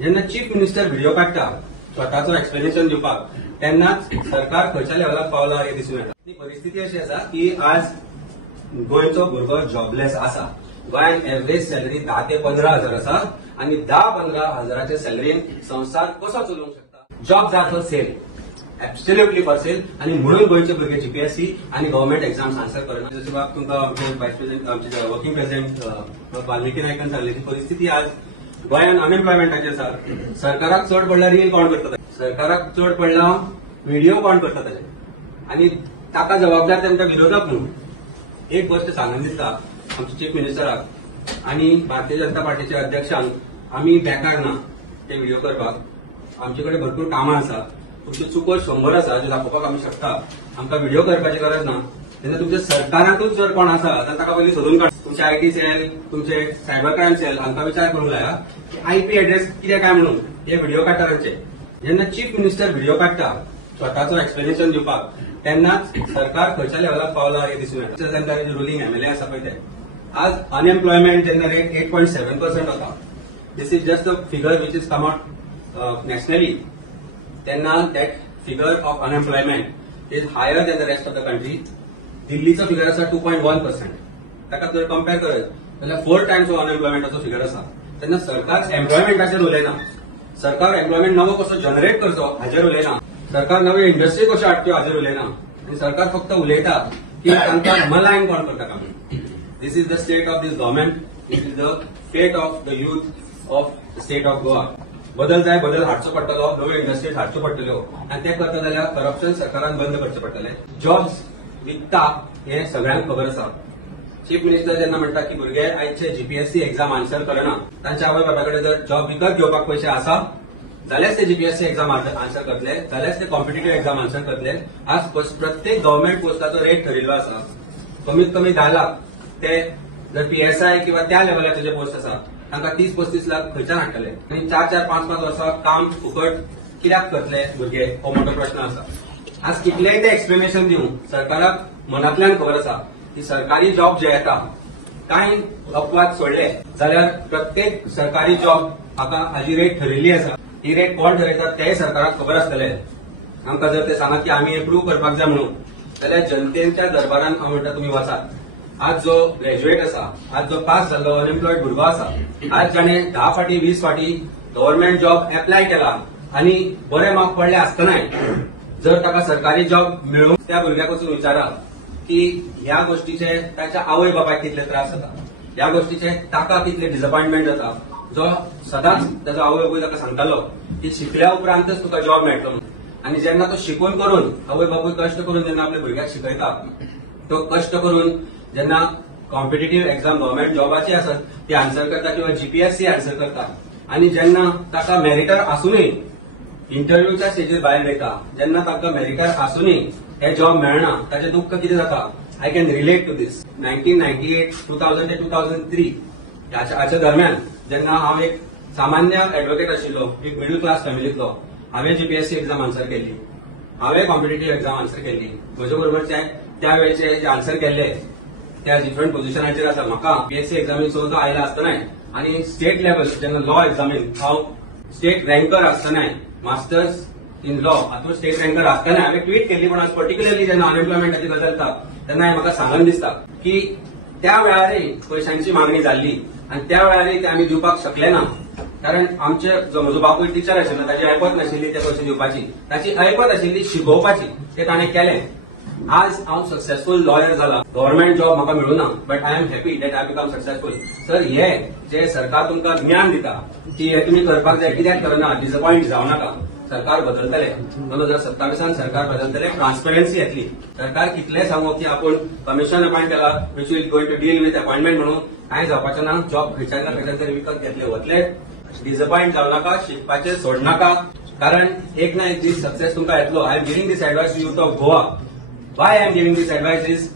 जेन्ना chief minister video काडटा स्वताचो एक्सप्लेनेशन दिवपाक तेन्नाच सरकार खंयच्या लेवलाक पावला हे दिसून येता। ती परिस्थिती अशी आसा की आज गोंयचो भुरगो जॉबलेस आसा। गोंयांत एव्हरेज सॅलरी 10 ते 15 हजार आसा आणि 10-15 हजाराच्या सॅलरीन संसार कसो चलोवंक शकता। जॉब जाय for sale, absolutely for sale, आणि म्हणून गोंयचे भुरगे जीपीएससी आणि गव्हर्नमेंट एक्झाम्स आन्सर करना। जशें बाब तुमकां आमचे व्हायस प्रेसिडेंट आमचे वर्किंग प्रेसिडेंट वाल्मिकी नायकान सांगले की परिस्थिती आज गोंयांत अनएम्प्लॉयमेंटाची आसा। सरकाराक चड पडला रील कोण करता, सरकाराक चड पडला व्हिडिओ कोण करता ताचे, आणि ताका जबाबदार तांच्या विरोधक म्हणून एक गोष्ट सांगून दिसता आमच्या चीफ मिनिस्टराक आणि भारतीय जनता पार्टीच्या अध्यक्षांक आमी बेकार ना ते व्हिडिओ करपाक। आमचे कडेन भरपूर कामां आसा, तुमच्यो चुको 100 आसा जे दाखोवपाक आमी शकता। आमकां व्हिडिओ करपाची गरज ना। तेन्ना तुमच्या सरकारांतूच जर कोण आसा जाल्यार ताका पयलीं सोदून काड। तुमचे आयटी सेल, तुमचे सायबर क्रायम सेल हांकां विचार करूंक लाया की आयपी एड्रेस कितें काय म्हणून हे व्हिडिओ काडटारांचे। जेन्ना चीफ मिनिस्टर व्हिडिओ काडटा स्वताचो एक्सप्लेनेशन दिवपाक तेन्नाच सरकार खंयच्या लेवलाक पावला हे दिसून येता। तेन्ना रुलींग एमएलए आसा पळय ते आज अनएम्प्लॉयमेंट जेन्ना रेट 8.7% होता, this is just a figure which is come out nationally, तेन्ना that figure of unemployment is higher than the rest of the country. दिल्लीचो फिगर आसा 2.1%, ताका जर कंपेर करत जाल्यार 4 टायम्स अनएम्प्लॉयमेंटाचो फिगर आसा। तेन्ना सरकार एम्प्लॉयमेंटाचेर उलयना, सरकार एम्प्लॉयमेंट नवो कसो जनरेट करचो हाचेर उलयना, सरकार नव्यो इंडस्ट्री कश्यो हाडच्यो हाचेर उलयना, आनी सरकार फक्त उलयता की तांकां मलायन कोण करता काम। This is the state of this government, this is the fate of the youth of the state of Goa. बदल जाय, बदल हाडचो पडटलो, नव्यो इंडस्ट्रीज हाडच्यो पडटल्यो, आनी ते करता जाल्यार करप्शन सरकारान बंद करचें पडटलें। जॉब्स विकता हे सगळ्यांक खबर आसा। चीफ मिनिस्टर जेन्ना म्हणटा की भुरगे आयचे जीपीएससी एक्झाम आन्सर करना, तांच्या आवय बापाय कडेन जर जॉब विकत घेवपाक पयशे आसा जाल्यारच ते जीपीएससी एक्झाम आन्सर करतले, जाल्यारच ते कॉम्पिटिटिव्ह एक्झाम आन्सर करतले। आज प्रत्येक गव्हर्नमेंट पोस्टाचो रेट ठरिल्लो आसा, कमीत कमी 10 लाख ते जर पीएसआय किंवा त्या लेवलाचे जे पोस्ट आसा तांकां 30-35 लाख खंयच्यान हाडटले, आनी 4-4, 5-5 वर्सां काम फुकट कित्याक करतले भुरगे हो मोठो प्रश्न आसा। आज कितलेय ते एक्सप्लेनेशन दिवंक सरकाराक मनांतल्यान खबर आसा की सरकारी जॉब जे येता कांय अपवाद सोडले जाल्यार प्रत्येक सरकारी जॉब हाका हाजी रेट ठरिल्ली आसा। ही रेट कोण ठरयता तेय सरकाराक खबर आसतलें। आमकां जर ते सांगात की आमी अप्रूव्ह करपाक जाय म्हणून, जाल्यार जनतेच्या दरबारान हांव म्हणटा तुमी वचात। आज जो ग्रॅज्युएट आसा, आज जो पास जाल्लो अनएम्प्लॉयड भुरगो आसा, आज जाणे 10 फाटी 20 फाटी गव्हर्नमेंट जॉब एप्लाय केला आनी बरे मार्क पडले आसतनाय जर ताका सरकारी जॉब मेळूंक त्या भुरग्याक वचून विचारा की ह्या गोष्टीचे ताच्या आवय बापायक कितले त्रास जाता, ह्या गोष्टीचे ताका कितले डिसअपॉइंटमेंट जाता, जो सदांच ताचो आवय बापूय ताका सांगतालो की शिकल्या उपरांतच तुका जॉब मेळटलो म्हणून। आनी जेन्ना तो शिकून करून आवय बापूय कश्ट करून जेन्ना आपल्या भुरग्याक शिकयता, तो कश्ट करून जेन्ना कॉम्पिटिटिव्ह एक्झाम गव्हर्नमेंट जॉबाची आसत ती आन्सर करता किंवा जीपीएससी आन्सर करता, आणि जेन्ना ताका मेरिटर आसूनय इंटरव्यूच्या स्टेजीर भायर वयता, जेन्ना ताका मेरिटर आसूनय हे जॉब मेळना, ताचें दुःख कितें जाता आय कॅन रिलेट टू दिस। 1998, 2000 ते 2003 हाच्या दरम्यान जेन्ना हांव एक सामान्य एडवोकेट आशिल्लो, एक मिडल क्लास फॅमिलींतलो, हांवें जीपीएससी एक्झाम आन्सर केल्ली, हांवें कॉम्पिटिटिव्ह एक्झाम आन्सर केल्ली, म्हजे बरोबरचे त्या वेळेचे जे आन्सर केल्ले त्या डिफरंट पोझिशनाचेर आसा। म्हाका पीएससी एक्झामीन सुद्धा आयला आसतनाय आनी स्टेट लेवल जेन्ना लॉ एक्झामीन हांव स्टेट रँकर आसतनाय, मास्टर्स इन लॉ हातूंत स्टेट रँकर आसतना हांवें ट्वीट केल्ली, पण आज पर्टिक्युलरली जेन्ना अनएम्प्लॉयमेंटाची गजाल येता तेन्ना हें म्हाका सांगन दिसता की त्या वेळारय पयशांची मागणी जाल्ली आनी त्या वेळारय ते आमी दिवपाक शकले ना, कारण आमचे जो म्हजो बापूय टिचर आशिल्लो ताची ऐपत नाशिल्ली ते पयशे दिवपाची, ताची ऐपत आशिल्ली शिकोवपाची, ते ताणें केलें। आज हांव सक्सेसफुल लॉयर जाला, गव्हर्नमेंट जॉब म्हाका मेळूना, but I am happy that I become successful. Sir हे जे सरकार तुमकां ज्ञान दिता की हे तुमी करपाक जाय, कित्याक करना, डिसअपॉइंट जावं नाका, सरकार बदलतले। 2027 सरकार बदलतले, ट्रान्सपरन्सी येतली। सरकार कितले सांगो की आपूण कमिशन अपॉइंट केला which will going to deal with appointment म्हणून, कांय जावपाचें ना, जॉब खंयच्यान ना खंयच्यान तरी विकत घेतले वतले। डिसअपॉइंट जावं नाका, शिकपाचें सोड नाका, कारण एक ना एक दीस सक्सेस तुमकां येतलो। I am giving this advice to youth of Goa. Why I am giving this advice is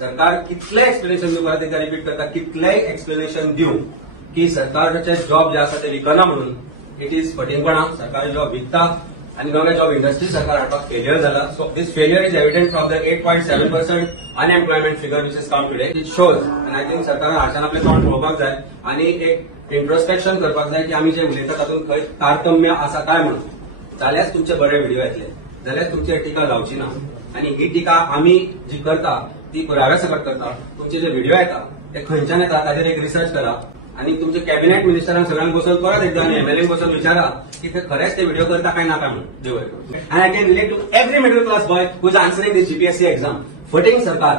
सरकार कितले एक्सप्लेनेशन दिवं, परत एकदा रिपीट करता, कितलेय एक्सप्लेनेशन दिवं की सरकारचे जॉब जे आसा ते विकना म्हणून, इट इज फटिंगपणा। सरकारी जॉब विकता आणि नवे जॉब इंडस्ट्री सरकार हाडपाक फेल्युअर जाला। So this failure is evident from the 8.7% unemployment figure which is come today. It shows, end I think सरकारान हाच्यान आपले तोंड पळोवपाक जाय आनी एक इंट्रोस्पेक्शन करपाक जाय की आमी जे उलयता तातूंत खंय तारतम्य आसा काय म्हणून. जाल्यारच तुमचे बरे व्हिडिओ येतले, जाल्यार तुमची टिका जावची ना. आनी ही टिका आमी जी करता ती पुराव्या सकट करता. तुमचे जे व्हिडिओ येता ते खंयच्यान येता ताजेर एक रिसर्च करा आणि तुमचे कॅबिनेट मिनिस्टरांक सगळ्यांक बसून परत एकदा आनी एमएलए बसून विचारा की ते खरेंच ते व्हिडिओ करता काय ना काय म्हणून. देव I can relate to every middle class boy who is answering this GPSC exam. फटींग सरकार.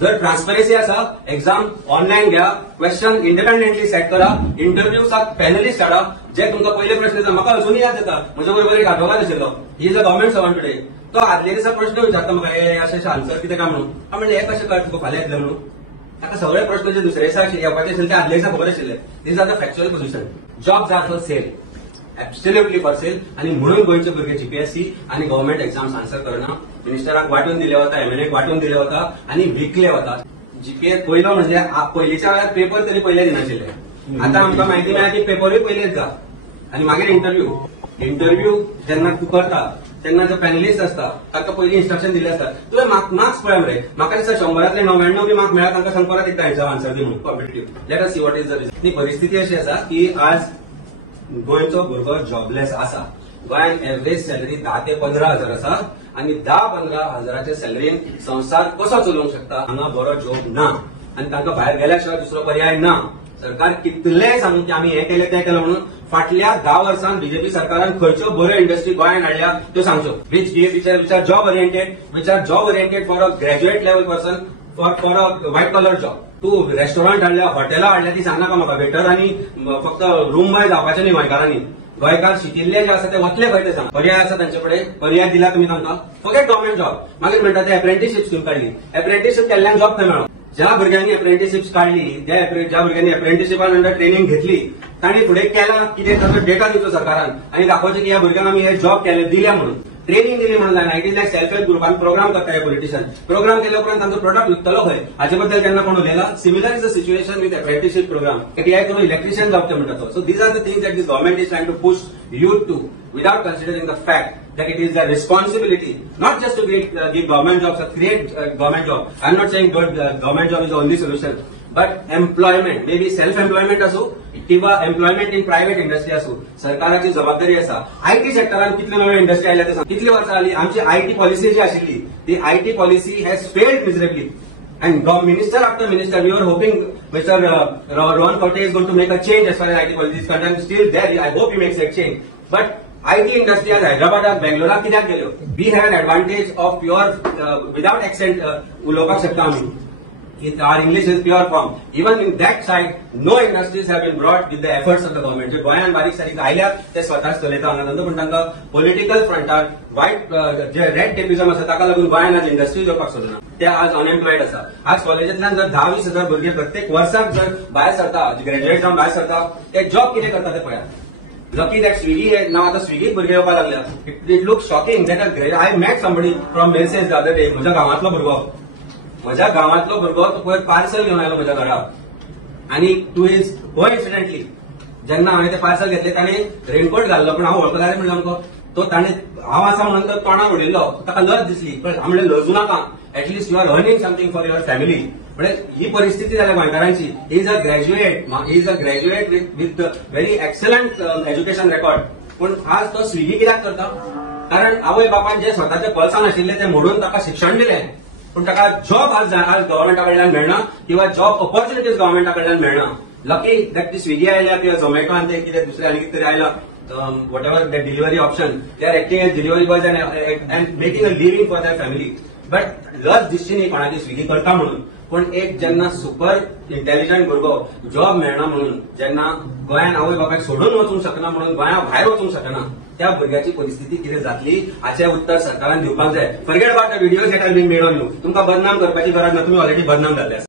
जर ट्रान्सपरन्सी आसा एक्झाम ऑनलाईन घ्या, क्वेश्चन इंडिपेंडेंटली सेट करा, इंटरव्यूसाक पॅनलिस्ट हाडा जे तुमकां पयले प्रश्न येता. म्हाका अजूनय याद जाता, म्हज्या बरोबर एक आठवडा आशिल्लो, ही is a government servant today. तो आदले दिसा प्रश्न विचारता म्हाका हे अशें आन्सर कितें काय म्हणून. हांव म्हणलें हे कशें कळटा तुका फाल्यां येतलें म्हणून. ताका सगळे प्रश्न जे दुसरे दिसा येवपाचे आशिल्ले ते आदले दिसा खबर आशिल्ले. These are the factual position. Jobs are for sale, absolutely for sale. आणि म्हणून गोंयचे भुरगे जीपीएससी आणि गव्हर्मेंट एक्झाम्स आन्सर करना. मिनिस्टरांक वाटून दिले वता, एमएलएक वाटून दिले वता आणि विकले वता. जीपीएस पयलो म्हणजे पयलींच्या वेळार पेपर तरी पयले दिनाशिल्ले. आता आमकां म्हायती मेळ्ळा की पेपरूय पयलेच जा. आणि मागीर इंटरव्यू जेन्ना तूं करता तेन्ना जो पॅनलिस्ट असता ताका पयलीं इन्स्ट्रक्शन दिले असता तुवें मार्क्स पळय मरे. म्हाका दिसता 100तले 99 बी मार्क मेळ्ळा तांकां सांग परत एकदा हेचो आन्सर दी म्हणून competitive. Let us see what is the result. ती परिस्थिती अशी आसा की आज गोंयचो भुरगो जॉबलेस आसा. गोंयांत एव्हरेज सॅलरी 10 ते 15 हजार आसा आणि 10-15 हजाराच्या सॅलरीन संसार कसो चलोवंक शकता. हांगा बरो जॉब ना आणि तांकां भायर गेल्या शिवाय दुसरो पर्याय ना. सरकार कितलेंय सांगू की आमी हें केलें तें केलें म्हणून. फाटल्या 10 वर्सांत बीजेपी सरकारान खंयच्यो बऱ्यो इंडस्ट्री गोंयांत हाडल्या त्यो सांगच्यो. Which are job oriented for a graduate level person, for a white collar job. तूं रेस्टॉरंट हाडल्या, हॉटेलां हाडल्या ती सांगनाका म्हाका. बेटर आनी फक्त रूम बॉय जावपाचें न्ही गोंयकारांनी. गोंयकार शिकिल्ले जे आसा ते वतले खंय ते सांग. पर्याय आसा तांचे कडेन, पर्याय दिला तुमी तांकां. Forget government job. मागीर म्हणटा ते एप्रेंटिसशीप स्कीम काडली. एप्रेंटिसशीप केल्ल्यान जॉब खंय मेळ्ळो. ज्या भुरग्यांनी एप्रेंटिसशीप काढली, ज्या भुरग्यांनी एप्रेंटिसशिपान अंडर ट्रेनिंग घेतली तांणी फुडें केला कितें ताचो डेटा दिवचो सरकारान आनी दाखोवचें की ह्या भुरग्यांक आमी हे जॉब केले दिल्या म्हणून. ट्रेनिंग दिली म्हणून जायना. It is like self help ग्रुपान प्रोग्राम करता हे पॉलिटिशियन. प्रोग्राम केल्या उपरांत तांचो प्रोडक्ट विकतलो खंय हाचे बद्दल केन्ना कोण उलयला. Similar is the situation with apprenticeship programme. एक तुमी इलेक्ट्रिशियन जावचे म्हणटा तो. So these are the things that this government is trying to push youth to without considering the fact that it is their responsibility not just to give government jobs or create government job. I'm not saying government job is the only solution, but employment, maybe self-employment असो किंवा employment in private industry असो, सरकाराची जबाबदारी असा. IT सेक्टरान कितल्यो नव्यो industry आयल्या ते सांग. कितली वर्सां जाली आमची आयटी पॉलिसी जी आशिल्ली ती IT policy has failed miserably. And minister after minister, we were hoping Mr. Rohan Khawte is going to make a change as far as IT policy is concerned. Still there, I hope he makes that change. But IT industry as Hyderabad, as Bangalore, कित्याक गेल्यो? We have an advantage of pure, without accent, उलोवपाक शकता आमी. Our English is pure form. Even in that side, no industries have been brought with the efforts of the government. जे गोंयान बारीक सारीक आयल्या ते स्वताच चलयता हांगा धंदो. पण तांकां पॉलिटिकल फ्रंटार व्हाईट जे रेड टेपिझम आसा ताका लागून गोंयान आज इंडस्ट्रीज येवपाक सोदना. ते आज अनएम्प्लॉयड आसा. आज कॉलेजांतल्यान जर 10-20 हजार भुरगे प्रत्येक वर्साक जर भायर सरता, ग्रॅज्युएट जावन भायर सरता, ते जॉब कितें करता ते पळया. Lucky that Swiggy now आता स्विगीक भुरगे येवपाक लागल्या. It looks shocking that I met somebody from Macy's the other day. म्हज्या गांवांतलो भुरगो तो पळय पार्सल घेवन आयलो म्हज्या घरा. आनी टू इज कोइन्सिडेंटली जेन्ना हांवें ते पार्सल घेतले ताणें रेनकोट घाल्लो. पण हांव वळखलो जाल्यार म्हणलें आमकां तो ताणें हांव आसा म्हणून तो तोंडाक उडयल्लो. ताका लज दिसली. पण हांव म्हणलें लजू नाका. At least you are earning something for your family. म्हणजे ही परिस्थिती जाल्या गोंयकारांची. He is a graduate with very excellent education record. पूण आज तो स्विगी कित्याक करता? कारण आवय बापान जे स्वताच्या पल्सान आशिल्ले ते मोडून ताका शिक्षण दिलें. पण ताका जॉब आज गव्हर्मेंटा कडल्यान मेळना किंवा जॉब ऑपॉर्च्युनिटीज गव्हर्मेंटा कडल्यान मेळना. लकी दॅट ती स्विगी आयल्या किंवा झोमॅटो आनी ते कितें दुसरे आनी कितें तरी आयला. whatever the delivery option, they are acting as delivery boys and making a living for their family. But लज दिसची न्ही कोणाची स्विगी करता म्हणून. पण एक जेन्ना सुपर इंटेलिजंट भुरगो जॉब मेळना म्हणून, जेन्ना गोंयान आवय बापायक सोडून वचूंक शकना म्हणून गोंया भायर वचूंक शकना, त्या भुरग्याची परिस्थिती कितें जातली हाचें उत्तर सरकारान दिवपाक जाय. Forget about the videos that are being made on you. तुमकां बदनाम करपाची गरज ना. तुमी ऑलरेडी बदनाम जाल्ले आसा.